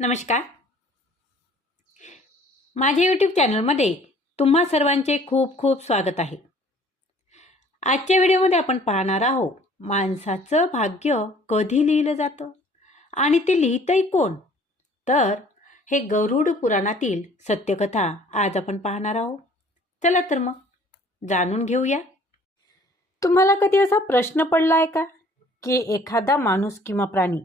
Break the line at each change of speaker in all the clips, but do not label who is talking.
नमस्कार. माझ्या यूट्यूब चॅनलमध्ये तुम्हा सर्वांचे खूप खूप स्वागत आहे. आजच्या व्हिडिओमध्ये आपण पाहणार आहोत माणसाचं भाग्य कधी लिहिलं जातं आणि ते लिहितंही कोण? तर हे गरुड पुराणातील सत्यकथा आज आपण पाहणार आहोत. चला तर मग जाणून घेऊया. तुम्हाला कधी असा प्रश्न पडला आहे का? की एखादा माणूस किंवा प्राणी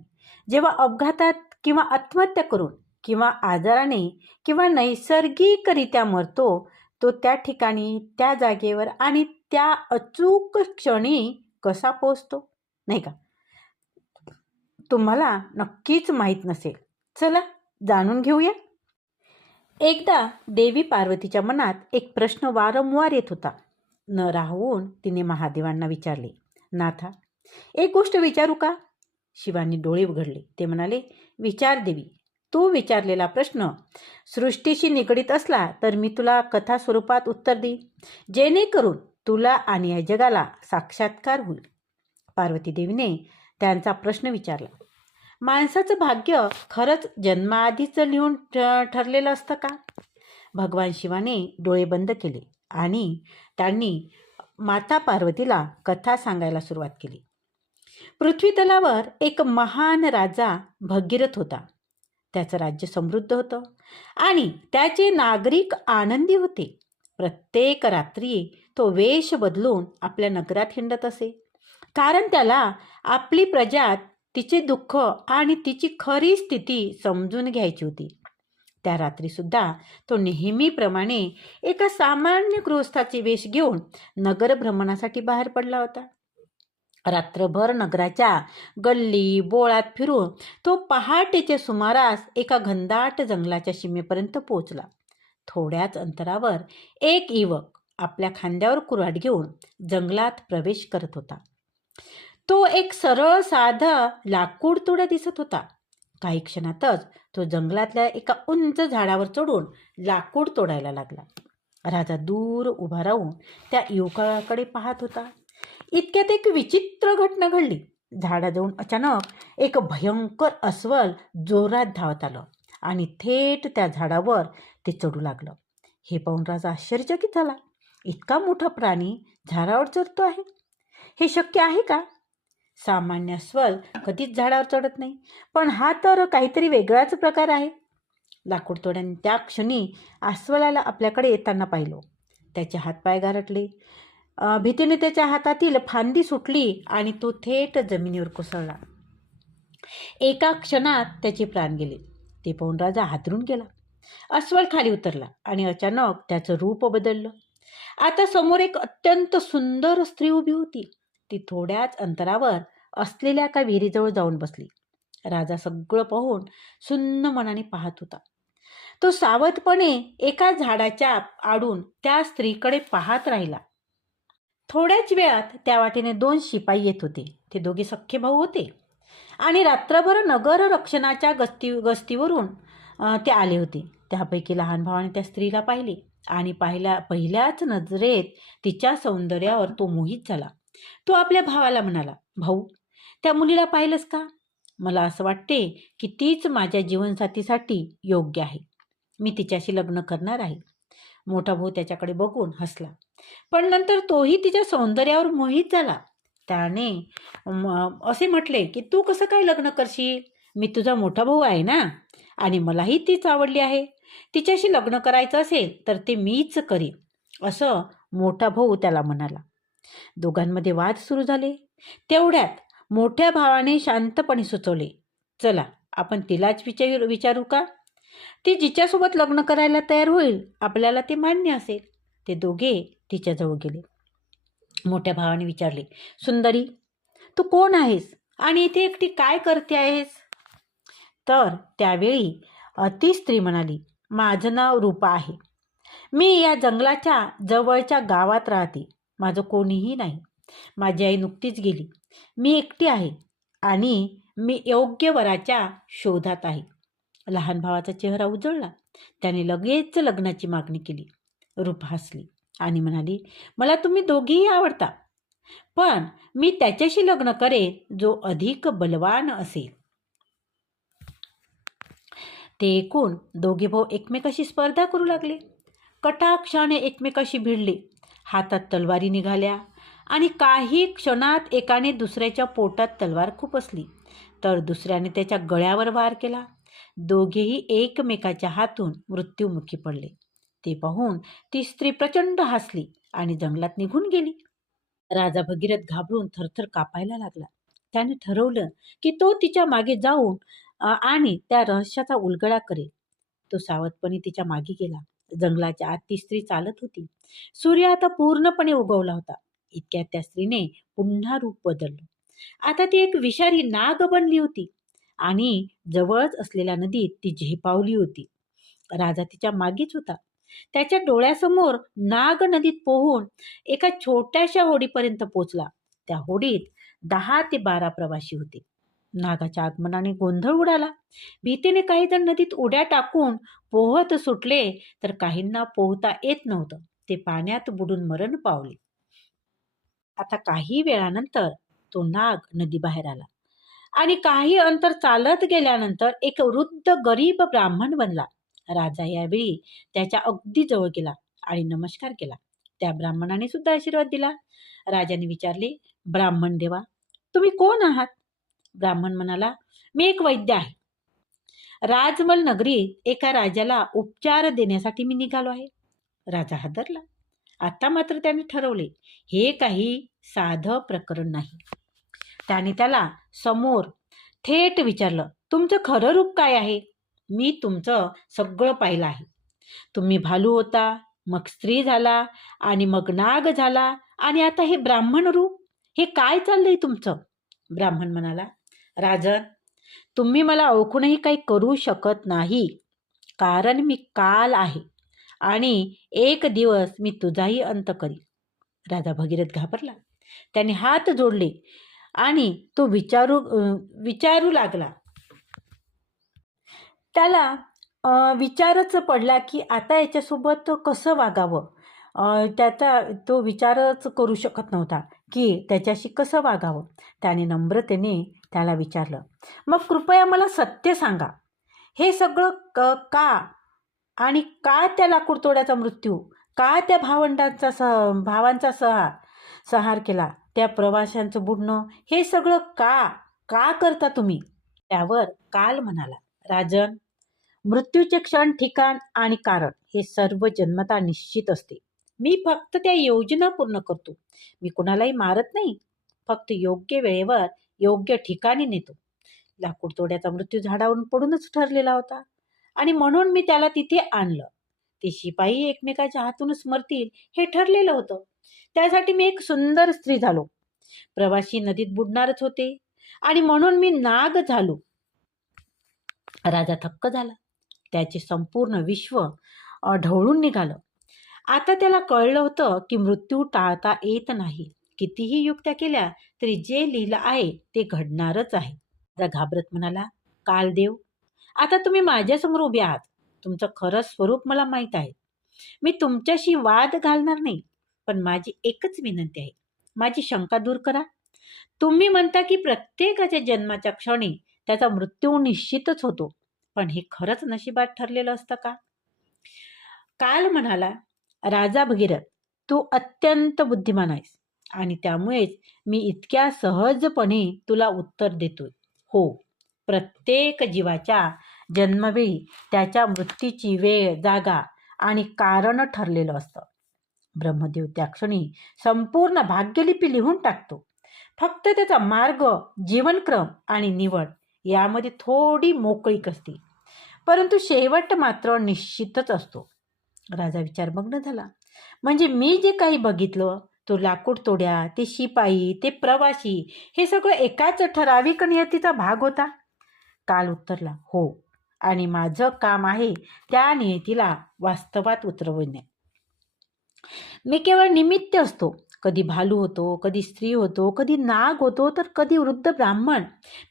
जेव्हा अपघातात किंवा आत्महत्या करून किंवा आजाराने किंवा नैसर्गिकरित्या मरतो तो त्या ठिकाणी त्या जागेवर आणि त्या अचूक क्षणी कसा पोचतो नाही का? तुम्हाला नक्कीच माहीत नसेल. चला जाणून घेऊया. एकदा देवी पार्वतीच्या मनात एक प्रश्न वारंवार येत होता. न राहून तिने महादेवांना विचारले नाथा एक गोष्ट विचारू का? शिवानी डोळे उघडले. ते म्हणाले विचार देवी तू विचारलेला प्रश्न सृष्टीशी निगडीत असला तर मी तुला कथा स्वरूपात उत्तर देईन. जेणेकरून तुला आणि या जगाला साक्षात्कार होईल. पार्वती देवीने त्यांचा प्रश्न विचारला माणसाचं भाग्य खरंच जन्माआधीच लिहून ठरलेलं असतं का? भगवान शिवाने डोळे बंद केले आणि त्यांनी माता पार्वतीला कथा सांगायला सुरुवात केली. पृथ्वीतलावर एक महान राजा भगीरथ होता. त्याचं राज्य समृद्ध होतं आणि त्याचे नागरिक आनंदी होते. प्रत्येक रात्री तो वेश बदलून आपल्या नगरात हिंडत असे. कारण त्याला आपली प्रजा तिचे दुःख आणि तिची खरी स्थिती समजून घ्यायची होती. त्या रात्रीसुद्धा तो नेहमीप्रमाणे एका सामान्य गृहस्थाचे वेश घेऊन नगरभ्रमणासाठी बाहेर पडला होता. रात्रभर नगराच्या गल्ली बोळात फिरून तो पहाटेच्या सुमारास एका घनदाट जंगलाच्या सीमेपर्यंत पोहोचला. थोड्याच अंतरावर एक युवक आपल्या खांद्यावर कुऱ्हाड घेऊन जंगलात प्रवेश करत होता. तो एक सरळ साधा लाकूड तुडा दिसत होता. काही क्षणातच तो जंगलातल्या एका उंच झाडावर चढून लाकूड तोडायला लागला. राजा दूर उभा राहून त्या युवकाकडे पाहत होता. इतक्यात एक विचित्र घटना घडली. झाडाजवळून अचानक एक भयंकर अस्वल जोरात धावत आलं आणि थेट त्या झाडावर ते चढू लागलं. हे पाहून राजा आश्चर्यचकित झाला. इतका मोठा प्राणी झाडावर चढतो आहे. हे शक्य आहे का? सामान्य अस्वल कधीच झाडावर चढत नाही पण हा तर काहीतरी वेगळाच प्रकार आहे. लाकूडतोड्याने त्या क्षणी अस्वलाला आपल्याकडे येताना पाहिलं. त्याचे हातपाय गारटले. भीतीने त्याच्या हातातील फांदी सुटली आणि तो थेट जमिनीवर कोसळला. एका क्षणात त्याचे प्राण गेले. ते पाहून राजा हादरून गेला. अस्वल खाली उतरला आणि अचानक त्याचं रूप बदललं. आता समोर एक अत्यंत सुंदर स्त्री उभी होती. ती थोड्याच अंतरावर असलेल्या एका विहिरीजवळ जाऊन बसली. राजा सगळं पाहून सुन्न मनाने पाहत होता. तो सावधपणे एका झाडाच्या आडून त्या स्त्रीकडे पाहत राहिला. थोड्याच वेळात त्या वाटेने दोन शिपाई येत होते. ते दोघे सख्खे भाऊ होते. आणि रात्रभर नगर रक्षणाच्या गस्ती गस्तीवरून ते आले होते. त्यापैकी लहान भावाने त्या स्त्रीला पाहिले आणि पाहिल्या पहिल्याच नजरेत तिच्या सौंदर्यावर तो मोहित झाला. तो आपल्या भावाला म्हणाला भाऊ त्या मुलीला पाहिलंस का? मला असं वाटते की तीच माझ्या जीवनसाथीसाठी योग्य आहे. मी तिच्याशी लग्न करणार आहे. मोठा भाऊ त्याच्याकडे बघून हसला. पण नंतर तोही तिच्या सौंदर्यावर मोहित झाला. त्याने म- असे म्हटले की तू कसं काय लग्न करशील? मी तुझा मोठा भाऊ आहे ना? आणि मलाही तीच आवडली आहे. तिच्याशी लग्न करायचं असेल तर ते मीच करीन. असं मोठा भाऊ त्याला म्हणाला. दोघांमध्ये वाद सुरू झाले. तेवढ्यात मोठ्या भावाने शांतपणे सुचवले चला आपण तिलाच विचार विचारू का? ती जिच्यासोबत लग्न करायला तयार होईल आपल्याला ते मान्य असेल. ते दोघे तिच्याजवळ गेले. मोठ्या भावाने विचारले सुंदरी तू कोण आहेस? आणि इथे एकटी काय करते आहेस? तर त्यावेळी ती स्त्री म्हणाली माझं नाव रूपा आहे. मी या जंगलाच्या जवळच्या गावात राहते. माझं कोणीही नाही. माझी आई नुकतीच गेली. मी एकटी आहे आणि मी योग्य वराच्या शोधात आहे. लहान भावाचा चेहरा उजळला. त्याने लगेच लग्नाची मागणी केली. रूप हसली. आणि म्हणाली मला तुम्ही दोघेही आवडता. पण मी त्याच्याशी लग्न करेन जो अधिक बलवान असेल. ते ऐकून दोघे भाऊ एकमेकाशी स्पर्धा करू लागले. कटाक्षाने एकमेकाशी भिडले. हातात तलवारी निघाल्या आणि काही क्षणात एकाने दुसऱ्याच्या पोटात तलवार खुपसली. तर दुसऱ्याने त्याच्या गळ्यावर वार केला. दोघेही एकमेकाच्या हातून मृत्युमुखी पडले. ते पाहून ती स्त्री प्रचंड हसली आणि जंगलात निघून गेली. राजा भगीरथ घाबरून थरथर कापायला लागला. त्याने ठरवलं की तो तिच्यामागे जाऊन आणि त्या रहस्याचा उलगडा करेल. तो सावधपणे तिच्यामागे गेला. जंगलाच्या आत ती स्त्री चालत होती. सूर्य आता पूर्णपणे उगवला होता. इतक्यात त्या स्त्रीने पुन्हा रूप बदललं. आता ती एक विषारी नाग बनली होती आणि जवळच असलेल्या नदीत ती झेपावली होती. राजा तिच्या मागेच होता. त्याच्या डोळ्यासमोर नाग नदीत पोहून एका छोट्याशा होडीपर्यंत पोचला. त्या होडीत दहा ते बारा प्रवासी होते. नागाच्या आगमनाने गोंधळ उडाला. भीतीने काही जण नदीत उड्या टाकून पोहत सुटले तर काहींना पोहता येत नव्हतं. ते पाण्यात बुडून मरण पावले. आता काही वेळानंतर तो नाग नदी बाहेर आला. आणि काही अंतर चालत गेल्यानंतर एक वृद्ध गरीब ब्राह्मण बनला. राजा यावेळी त्याच्या अगदी जवळ गेला आणि नमस्कार केला. त्या ब्राह्मणाने सुद्धा आशीर्वाद दिला. राजाने विचारले ब्राह्मण देवा तुम्ही कोण आहात? ब्राह्मण म्हणाला मी एक वैद्य आहे. राजमल नगरीत एका राजाला उपचार देण्यासाठी मी निघालो आहे. राजा हादरला. आता मात्र त्याने ठरवले हे काही साधं प्रकरण नाही. त्याने त्याला समोर थेट विचारलं तुमचं खरं रूप काय आहे? मी तुमचं सगळं पाहिलं आहे. तुम्ही भालू होता मग स्त्री झाला आणि मग नाग झाला आणि आता हे ब्राह्मण रूप हे काय चाललंय तुमचं? ब्राह्मण म्हणाला राजन तुम्ही मला ओळखूनही काही करू शकत नाही कारण मी काल आहे आणि एक दिवस मी तुझाही अंत करीन. राजा भगीरथ घाबरला. त्याने हात जोडले आणि तो विचारू विचारू लागला. त्याला विचारच पडला की आता याच्यासोबत कसं वागावं? त्याचा तो विचारच करू शकत नव्हता की त्याच्याशी कसं वागावं? त्याने नम्रतेने त्याला विचारलं. मग कृपया मला सत्य सांगा. हे सगळं क का आणि का त्या लाकूडतोड्याचा मृत्यू? का त्या भावंडांचा सह भावांचा सहार संहार केला? त्या प्रवाशांचं बुडणं हे सगळं का? का करता तुम्ही? त्यावर काल म्हणाला राजन मृत्यूचे क्षण ठिकाण आणि कारण हे सर्व जन्मता निश्चित असते. मी फक्त त्या योजना पूर्ण करतो. मी कुणालाही मारत नाही. फक्त योग्य वेळेवर योग्य ठिकाणी नेतो. लाकूड तोड्याचा मृत्यू झाडावरून पडूनच ठरलेला होता आणि म्हणून मी त्याला तिथे आणलं. ते शिपाई एकमेकाच्या हातूनच मरतील हे ठरलेलं होतं. त्यासाठी मी एक सुंदर स्त्री झालो. प्रवासी नदीत बुडणारच होते आणि म्हणून मी नाग झालो. राजा थक्क झाला. त्याचे संपूर्ण विश्व ढवळून निघालं. आता त्याला कळलं होतं की मृत्यू टाळता येत नाही. कितीही युक्त्या केल्या तरी जे लिहिलं आहे ते घडणारच आहे. राजा घाबरत म्हणाला कालदेव आता तुम्ही माझ्यासमोर उभे आहात. तुमचं खरं स्वरूप मला माहीत आहे. मी तुमच्याशी वाद घालणार नाही पण माझी एकच विनंती आहे. माझी शंका दूर करा. तुम्ही म्हणता की प्रत्येकाच्या जन्माच्या क्षणी त्याचा मृत्यू निश्चितच होतो. पण हे खरंच नशिबात ठरलेलं असतं का? काल म्हणाला राजा भगीरथ तू अत्यंत बुद्धिमान आहेस आणि त्यामुळेच मी इतक्या सहजपणे तुला उत्तर देतोय. हो प्रत्येक जीवाच्या जन्मवेळी त्याच्या मृत्यूची वेळ जागा आणि कारण ठरलेलं असतं. ब्रह्मदेव त्या क्षणी संपूर्ण भाग्यलिपी लिहून टाकतो. फक्त त्याचा मार्ग जीवनक्रम आणि निवड यामध्ये थोडी मोकळीक असते. परंतु शेवट मात्र निश्चितच असतो. राजा विचारमग्न झाला. म्हणजे मी जे काही बघितलं तो लाकूड तोड्या ते शिपाई ते प्रवासी हे सगळं एकाच ठराविक नियतीचा भाग होता. काल उत्तरला हो आणि माझं काम आहे त्या नियतीला वास्तवात उतरवणे. मी केवळ निमित्त असतो. कधी भालू होतो कधी स्त्री होतो कधी नाग होतो तर कधी वृद्ध ब्राह्मण.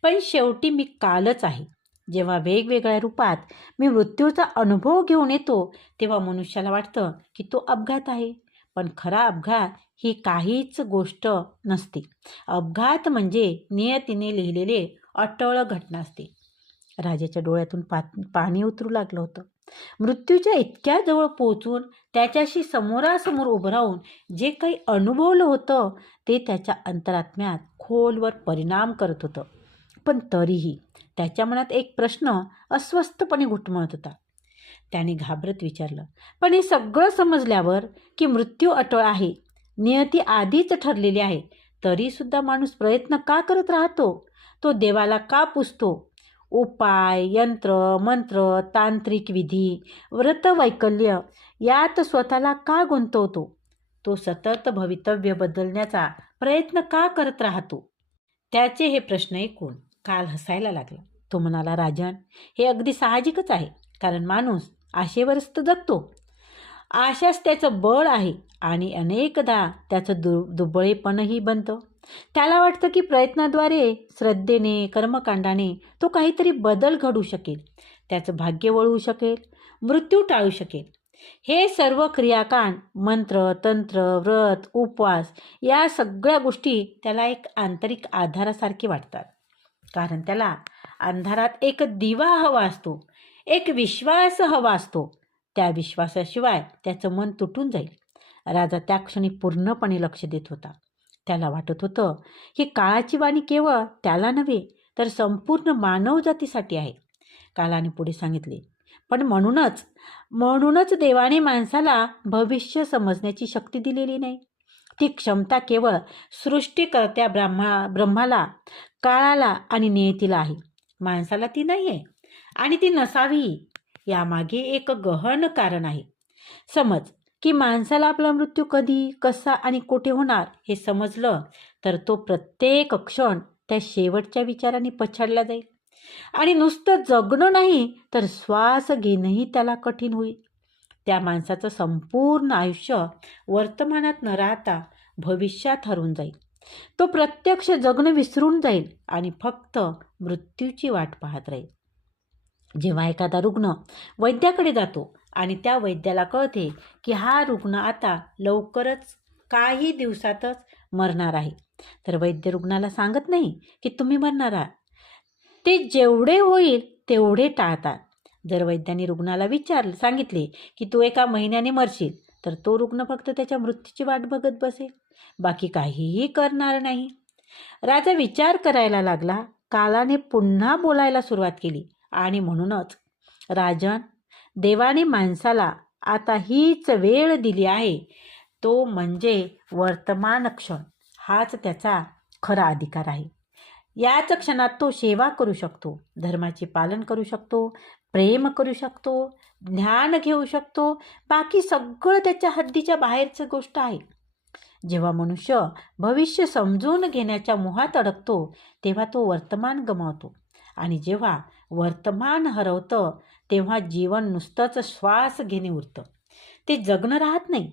पण शेवटी मी कालच आहे. जेव्हा वेगवेगळ्या रूपात मी मृत्यूचा अनुभव घेऊन येतो तेव्हा मनुष्याला वाटतं की तो अपघात आहे. पण खरा अपघात ही काहीच गोष्ट नसते. अपघात म्हणजे नियतीने लिहिलेले अटळ घटना असते. राजाच्या डोळ्यातून पा पाणी उतरू लागलं होतं. मृत्यूच्या इतक्या जवळ पोहोचून त्याच्याशी समोरासमोर उभं राहून जे काही अनुभवलं होतं ते त्याच्या अंतरात्म्यात खोलवर परिणाम करत होतं. पण तरीही त्याच्या मनात एक प्रश्न अस्वस्थपणे घुटमळत होता. त्याने घाबरत विचारलं पण हे सगळं समजल्यावर की मृत्यू अटळ आहे नियती आधीच ठरलेली आहे तरीसुद्धा माणूस प्रयत्न का करत राहतो? तो देवाला का पुजतो उपाय यंत्र मंत्र तांत्रिक विधी व्रतवैकल्य यात स्वतःला का गुंतवतो? तो सतत भवितव्य बदलण्याचा प्रयत्न का करत राहतो? त्याचे हे प्रश्न ऐकून काल हसायला लागला. तो म्हणाला राजन हे अगदी साहजिकच आहे कारण माणूस आशेवरच तर जगतो आशाच त्याचं बळ आहे आणि अनेकदा त्याचं दु दुबळेपणही बनतं. त्याला वाटतं की प्रयत्नाद्वारे श्रद्धेने कर्मकांडाने तो काहीतरी बदल घडू शकेल. त्याचं भाग्य वळवू शकेल. मृत्यू टाळू शकेल. हे सर्व क्रियाकांड मंत्र तंत्र व्रत उपवास या सगळ्या गोष्टी त्याला एक आंतरिक आधारासारखे वाटतात. कारण त्याला अंधारात एक दिवा हवा असतो एक विश्वास हवा असतो. त्या विश्वासाशिवाय त्याचं मन तुटून जाईल. राजा त्या क्षणी पूर्णपणे लक्ष देत होता. त्याला वाटत होतं ही काळाची वाणी केवळ त्याला नव्हे तर संपूर्ण मानवजातीसाठी आहे. कालाने पुढे सांगितले पण म्हणूनच म्हणूनच देवाने माणसाला भविष्य समजण्याची शक्ती दिलेली नाही. ती क्षमता केवळ सृष्टीकर्त्या ब्रह्मा ब्रह्माला काळाला आणि नियतीला आहे. माणसाला ती नाही आहे आणि ती नसावी यामागे एक गहन कारण आहे. समज की माणसाला आपला मृत्यू कधी कसा आणि कुठे होणार हे समजलं तर तो प्रत्येक क्षण त्या शेवटच्या विचाराने पछाडला जाईल. आणि नुसतं जगणं नाही तर श्वास घेणंही त्याला कठीण होईल. त्या माणसाचं संपूर्ण आयुष्य वर्तमानात न राहता भविष्यात हरून जाईल. तो प्रत्यक्ष जगणं विसरून जाईल आणि फक्त मृत्यूची वाट पाहत राहील. जेव्हा एखादा रुग्ण वैद्याकडे जातो आणि त्या वैद्याला कळते की हा रुग्ण आता लवकरच काही दिवसातच मरणार आहे तर वैद्य रुग्णाला सांगत नाही की तुम्ही मरणार आहात. ते जेवढे होईल तेवढे टाळतात. जर वैद्याने रुग्णाला विचारलं सांगितले की तू एका महिन्याने मरशील तर तो रुग्ण फक्त त्याच्या मृत्यूची वाट बघत बसेल. बाकी काहीही करणार नाही. राजा विचार करायला लागला. कालाने पुन्हा बोलायला सुरुवात केली आणि म्हणूनच राजन देवाने माणसाला आता हीच वेळ दिली आहे. तो म्हणजे वर्तमान क्षण. हाच त्याचा खरा अधिकार आहे. याच क्षणात तो सेवा करू शकतो. धर्माचे पालन करू शकतो. प्रेम करू शकतो ज्ञान घेऊ शकतो बाकी सगळं त्याच्या हद्दीच्या बाहेरचं गोष्ट आहे. जेव्हा मनुष्य भविष्य समजून घेण्याच्या मोहात अडकतो तेव्हा तो वर्तमान गमावतो. आणि जेव्हा वर्तमान हरवतं तेव्हा जीवन नुसतंच श्वास घेणे उरतं. ते जगणं राहत नाही.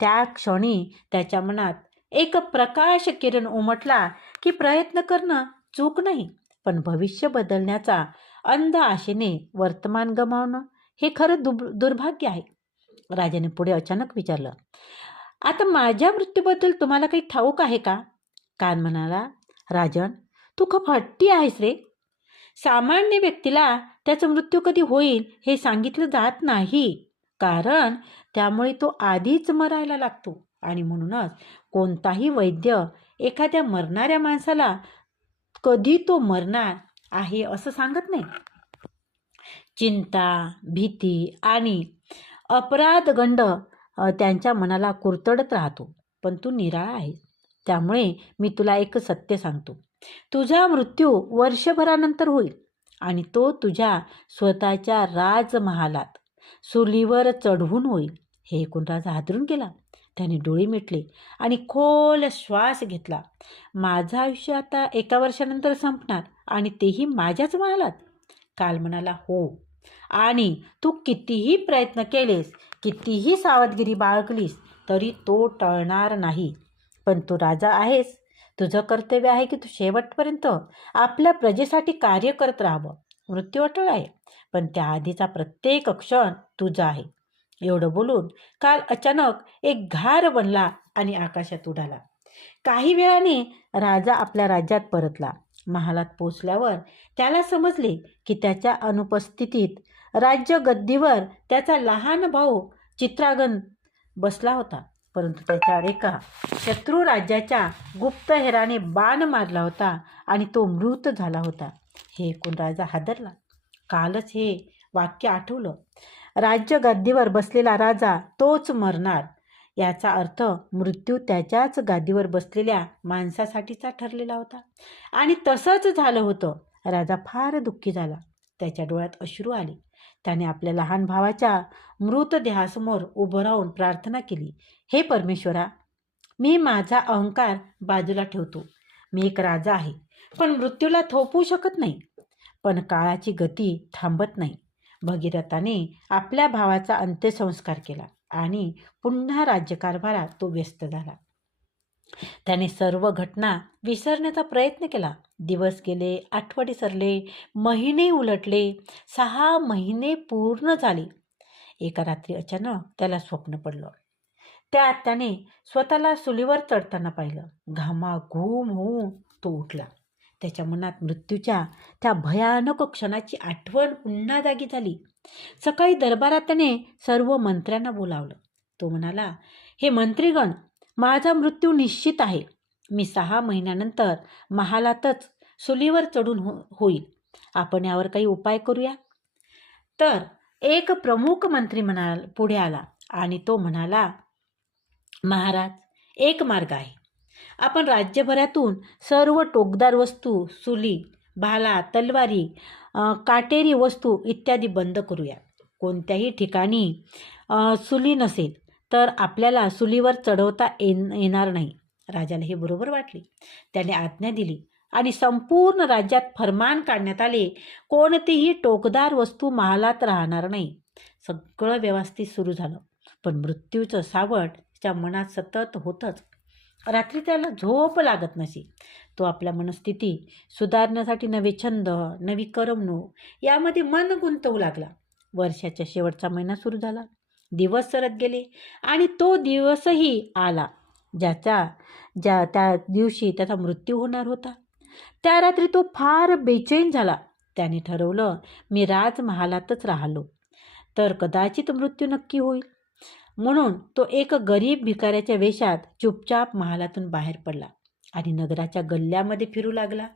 त्या क्षणी त्याच्या मनात एक प्रकाश किरण उमटला की प्रयत्न करणं चूक नाही पण भविष्य बदलण्याचा अंध आशेने वर्तमान गमावणं हे खरं दुब दुर्भाग्य आहे. राजाने पुढे अचानक विचारलं आता माझ्या मृत्यूबद्दल तुम्हाला काही ठाऊक आहे का? कान म्हणाला राजन तू खूप हट्टी आहेस रे. सामान्य व्यक्तीला त्याचा मृत्यू कधी होईल हे सांगितलं जात नाही. कारण त्यामुळे तो आधीच मरायला लागतो आणि म्हणूनच कोणताही वैद्य एखाद्या मरणाऱ्या माणसाला कधी तो मरणार आहे असं सांगत नाही. चिंता भीती आणि अपराधगंड त्यांच्या मनाला कुरतडत राहतो. पण तू निराळा आहे. त्यामुळे मी तुला एक सत्य सांगतो. तुझा मृत्यू वर्षभरानंतर होईल आणि तो तुझ्या स्वतःच्या राजमहालात सुलीवर चढवून होईल. हे ऐकून राजा हादरून गेला. त्याने डोळे मिटले आणि खोल श्वास घेतला. माझं आयुष्य आता एका वर्षानंतर संपणार आणि तेही माझ्याच महालात काल म्हणाला हो. आणि तू कितीही प्रयत्न केलेस कितीही सावधगिरी बाळगलीस तरी तो टळणार नाही. पण तू राजा आहेस. तुझं कर्तव्य आहे की तू शेवटपर्यंत आपल्या प्रजेसाठी कार्य करत राहावं. मृत्यू अटळ आहे. पण त्याआधीचा प्रत्येक क्षण तुझा आहे. एवढं बोलून काल अचानक एक घार बनला आणि आकाशात उडाला. काही वेळाने राजा आपल्या राज्यात परतला. महालात पोचल्यावर त्याला समजले की त्याच्या अनुपस्थितीत राज्य गद्दीवर त्याचा लहान भाऊ चित्रागन बसला होता. परंतु त्याच्यावर एका शत्रू राज्याच्या गुप्तहेराने बाण मारला होता आणि तो मृत झाला होता. हे ऐकून राजा हादरला. कालच हे वाक्य आठवलं. राज्य गादीवर बसलेला राजा तोच मरणार. याचा अर्थ मृत्यू त्याच्याच गादीवर बसलेल्या माणसासाठीचा ठरलेला होता. आणि तसंच झालं होतं. राजा फार दुःखी झाला. त्याच्या डोळ्यात अश्रू आले. त्याने आपल्या लहान भावाच्या मृतदेहासमोर उभं राहून प्रार्थना केली. हे परमेश्वरा मी माझा अहंकार बाजूला ठेवतो. मी एक राजा आहे. पण मृत्यूला थोपवू शकत नाही. पण काळाची गती थांबत नाही. भगीरथाने आपल्या भावाचा अंत्यसंस्कार केला आणि पुन्हा राज्यकारभारात तो व्यस्त झाला. त्याने सर्व घटना विसरण्याचा प्रयत्न केला. दिवस गेले आठवडे सरले महिने उलटले सहा महिने पूर्ण झाले. एका रात्री अचानक त्याला स्वप्न पडलं. त्यात त्याने स्वतःला सुलीवर चढताना पाहिलं. घामाघूम होऊन तो उठला. त्याच्या मनात मृत्यूच्या त्या भयानक क्षणाची आठवण पुन्हा जागी झाली. सकाळी दरबारात त्याने सर्व मंत्र्यांना बोलावलं. तो म्हणाला हे मंत्रीगण माझा मृत्यू निश्चित आहे. मी सहा महिन्यानंतर महालातच सुलीवर चढून हो होईल. आपण यावर काही उपाय करूया? तर एक प्रमुख मंत्री म्हणाल पुढे आला आणि तो म्हणाला महाराज एक मार्ग आहे. आपण राज्यभरातून सर्व टोकदार वस्तू सुली भाला तलवारी काटेरी वस्तू इत्यादी बंद करूया. कोणत्याही ठिकाणी सुली नसेल तर आपल्याला सुलीवर चढवता येन येणार नाही. राजाला हे बरोबर वाटले. त्याने आज्ञा दिली आणि संपूर्ण राज्यात फरमान काढण्यात आले. कोणतीही टोकदार वस्तू महालात राहणार नाही. सगळं व्यवस्थित सुरू झालं. पण मृत्यूचं सावट त्याच्या मनात सतत होतंच. रात्री त्याला झोप लागत नसे. तो आपल्या मनस्थिती सुधारण्यासाठी नवे छंद नवी करमणूक यामध्ये मन गुंतवू लागला. वर्षाच्या शेवटचा महिना सुरू झाला. दिवस सरत गेले आणि तो दिवसही आला ज्याचा ज्या त्या दिवशी त्याचा मृत्यू होणार होता. त्या रात्री तो फार बेचैन झाला. त्याने ठरवलं मी राजमहालातच राहिलो. तर कदाचित मृत्यू नक्की होईल. म्हणून तो एक गरीब भिकाऱ्याच्या वेशात चुपचाप महालातून बाहेर पडला आणि नगराच्या गल्ल्यामध्ये फिरू लागला.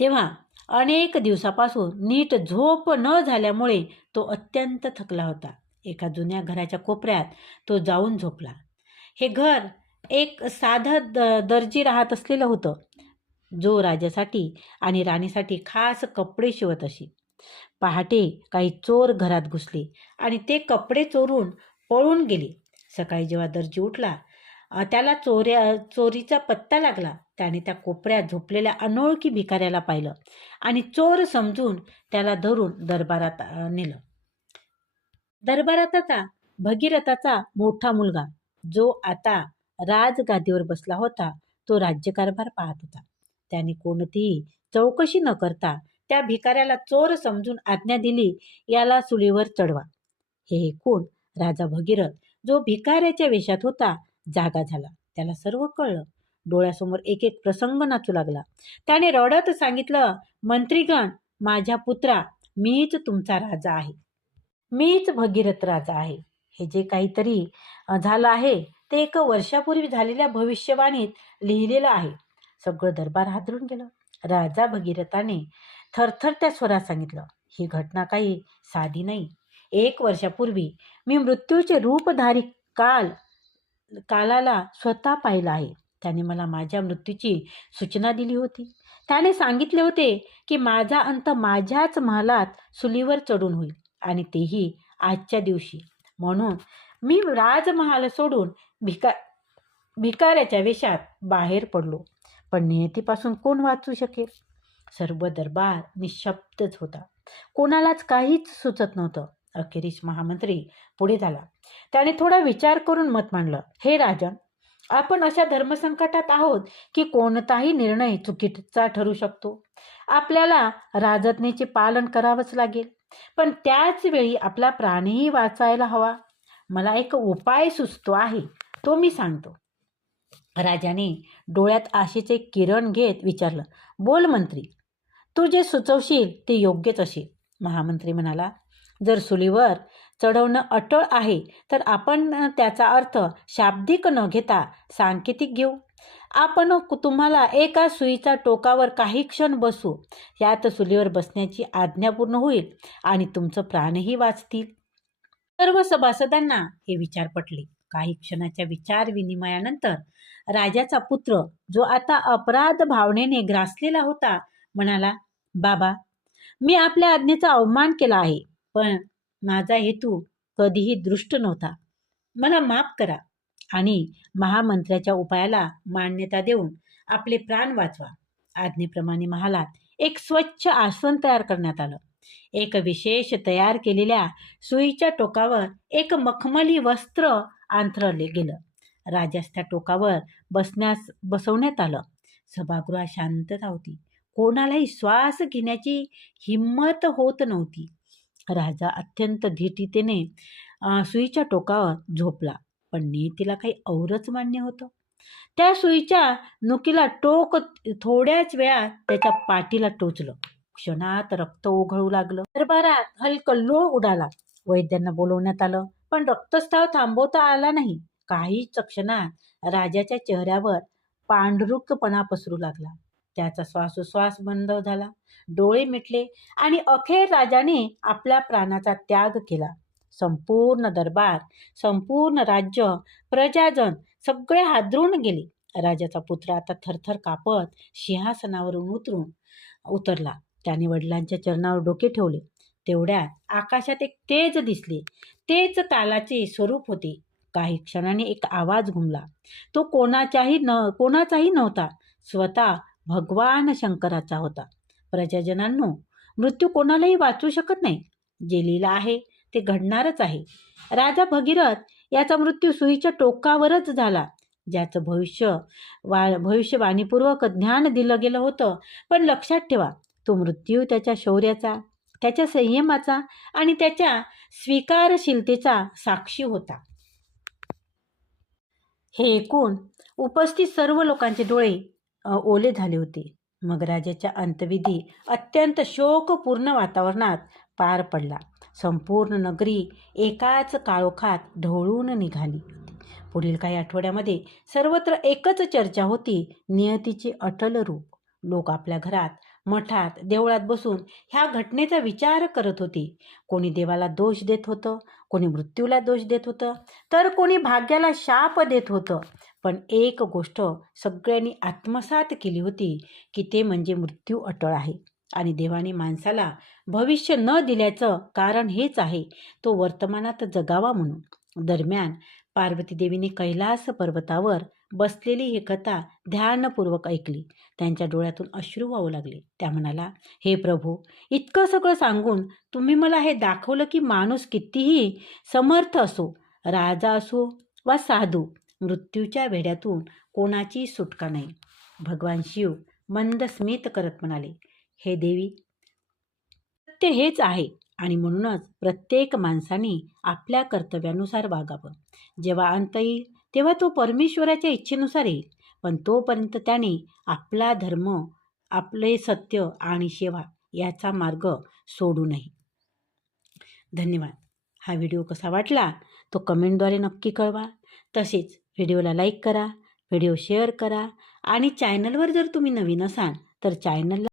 तेव्हा अनेक दिवसापासून नीट झोप न झाल्यामुळे तो अत्यंत थकला होता. एका जुन्या घराच्या कोपऱ्यात तो जाऊन झोपला. हे घर एक साधं द दर्जी राहत असलेलं होतं. जो राजासाठी आणि राणीसाठी खास कपडे शिवत असे. पहाटे काही चोर घरात घुसले आणि ते कपडे चोरून पळून गेले. सकाळी जेव्हा दर्जी उठला त्याला चोऱ्या चोरीचा पत्ता लागला. त्याने त्या कोपऱ्यात झोपलेल्या अनोळखी भिकाऱ्याला पाहिलं आणि चोर समजून त्याला धरून दरबारात नेलं. दरबाराताचा भगीरथाचा मोठा मुलगा जो आता राजगादीवर बसला होता तो राज्यकारभार पाहत होता. त्याने कोणतीही चौकशी न करता त्या भिकाऱ्याला चोर समजून आज्ञा दिली याला सुलीवर चढवा. हे ऐकून राजा भगीरथ जो भिकाऱ्याच्या वेशात होता जागा झाला. त्याला सर्व कळलं. डोळ्यासमोर एक एक प्रसंग नाचू लागला. त्याने रडत सांगितलं मंत्रीगण माझ्या पुत्रा मीच तुमचा राजा आहे. मीच भगीरथ राजा आहे. हे जे काहीतरी झालं आहे ते एक वर्षापूर्वी झालेल्या भविष्यवाणीत लिहिलेलं आहे. सगळं दरबार हादरून गेलं. राजा भगीरथाने थरथरत्या स्वरात सांगितलं ही घटना काही साधी नाही. एक वर्षापूर्वी मी मृत्यूचे रूपधारी काल कालाला स्वतः पाहिला आहे. त्याने मला माझ्या मृत्यूची सूचना दिली होती. त्याने सांगितले होते की माझा अंत माझ्याच महालात सुलीवर चढून होईल आणि तेही आजच्या दिवशी. म्हणून मी राजमहाल सोडून भिका भिकाऱ्याच्या वेशात बाहेर पडलो. पण नियतीपासून कोण वाचू शकेल? सर्व दरबार निशब्दच होता. कोणालाच काहीच सुचत नव्हतं. अखेरीस महामंत्री पुढे झाला. त्याने थोडा विचार करून मत मांडलं हे राजन आपण अशा धर्मसंकटात आहोत की कोणताही निर्णय चुकीचा ठरू शकतो. आपल्याला राजज्ञेचे पालन करावंच लागेल. पण त्याच वेळी आपला प्राणीही वाचायला हवा. मला एक उपाय सुचतो आहे तो मी सांगतो. राजाने डोळ्यात आशेचे किरण घेत विचारलं बोल मंत्री तू जे सुचवशील ते योग्यच असेल. महामंत्री म्हणाला जर सुलीवर चढवणं अटळ आहे तर आपण त्याचा अर्थ शाब्दिक न घेता सांकेतिक घेऊ. आपण कु- तुम्हाला एका सुईच्या टोकावर काही क्षण बसू. यात सुलीवर बसण्याची आज्ञा पूर्ण होईल आणि तुमचं प्राणही वाचतील. सर्व सभासदांना हे विचार पटले. काही क्षणाच्या विचार विनिमयानंतर राजाचा पुत्र जो आता अपराध भावनेने ग्रासलेला होता म्हणाला बाबा मी आपल्या आज्ञेचा अवमान केला आहे पण माझा हेतू कधीही दृष्ट नव्हता. मला माफ करा आणि महामंत्र्याच्या उपायाला मान्यता देऊन आपले प्राण वाचवा. आज्ञेप्रमाणे महालात एक स्वच्छ आसन तयार करण्यात आलं. एक विशेष तयार केलेल्या सुईच्या टोकावर एक मखमली वस्त्र अंथरले गेलं. राजास त्या टोकावर बसण्यास बसवण्यात आलं. सभागृहात शांतता होती. कोणालाही श्वास घेण्याची हिंमत होत नव्हती. राजा अत्यंत धीटीतेने सुईच्या टोकावर झोपला पण नियतीला काही औरच मान्य होतं. त्या सुईच्या नुकीला टोक थोड्याच वेळात त्याच्या पाठीला टोचलं. क्षणात रक्त ओघळू लागलं. दरबारात हलकल्लोळ उडाला. वैद्यांना बोलवण्यात आलं पण रक्तस्राव थांबवता आला नाही. काहीच क्षणात राजाच्या चेहऱ्यावर पांढरुकपणा पसरू लागला. त्याचा श्वासोश्वास बंद झाला. डोळे मिटले आणि अखेर राजाने आपल्या प्राणाचा त्याग केला. संपूर्ण दरबार संपूर्ण राज्य प्रजाजन सगळे हादरून गेले. राजाचा पुत्र आता थरथर कापत सिंहासनावरून उतरून उतरला. त्याने वडिलांच्या चरणावर डोके ठेवले. तेवढ्यात आकाशात एक तेज दिसले. तेच तालाचे स्वरूप होते. काही क्षणाने एक आवाज घुमला. तो कोणाच्याही न कोणाचाही नव्हता. स्वतः भगवान शंकराचा होता. प्रजाजनांनो मृत्यू कोणालाही वाचू शकत नाही. जे लिहिलं आहे ते घडणारच आहे. राजा भगीरथ याचा मृत्यू सुईच्या टोकावरच झाला ज्याचं भविष्य वा भविष्यवाणीपूर्वक ज्ञान दिलं गेलं होतं. पण लक्षात ठेवा तो मृत्यू त्याच्या शौर्याचा त्याच्या संयमाचा आणि त्याच्या स्वीकारशीलतेचा साक्षी होता. हे ऐकून उपस्थित सर्व लोकांचे डोळे ओले झाले होते. मग राजाच्या अंतविधी अत्यंत शोकपूर्ण वातावरणात पार पडला. संपूर्ण नगरी एकाच काळोखात ढवळून निघाली. पुढील काही आठवड्यामध्ये सर्वत्र एकच चर्चा होती नियतीचे अटल रूप. लोक आपल्या घरात मठात देवळात बसून ह्या घटनेचा विचार करत होते. कोणी देवाला दोष देत होतं कोणी मृत्यूला दोष देत होतं तर कोणी भाग्याला शाप देत होतं. पण एक गोष्ट सगळ्यांनी आत्मसात केली होती की ते म्हणजे मृत्यू अटळ आहे. आणि देवाने माणसाला भविष्य न दिल्याचं कारण हेच आहे तो वर्तमानात जगावा म्हणून. दरम्यान पार्वती देवीने कैलास पर्वतावर बसलेली ही कथा ध्यानपूर्वक ऐकली. त्यांच्या डोळ्यातून अश्रू वाहू लागले. त्या म्हणाला हे प्रभू इतकं सगळं सांगून तुम्ही मला हे दाखवलं की माणूस कितीही समर्थ असो राजा असो वा साधू मृत्यूच्या वेड्यातून कोणाची सुटका नाही. भगवान शिव मंद स्मित करत म्हणाले हे देवी सत्य हेच आहे आणि म्हणूनच प्रत्येक माणसाने आपल्या कर्तव्यानुसार वागावं. जेव्हा अंत येईल तेव्हा तो परमेश्वराच्या इच्छेनुसार येईल. पण तोपर्यंत त्याने आपला धर्म आपले सत्य आणि सेवा याचा मार्ग सोडू नये. धन्यवाद. हा व्हिडिओ कसा वाटला तो कमेंटद्वारे नक्की कळवा. तसेच व्हिडिओला लाईक करा व्हिडिओ शेअर करा आणि चॅनलवर जर तुम्ही नवीन असाल तर चॅनलला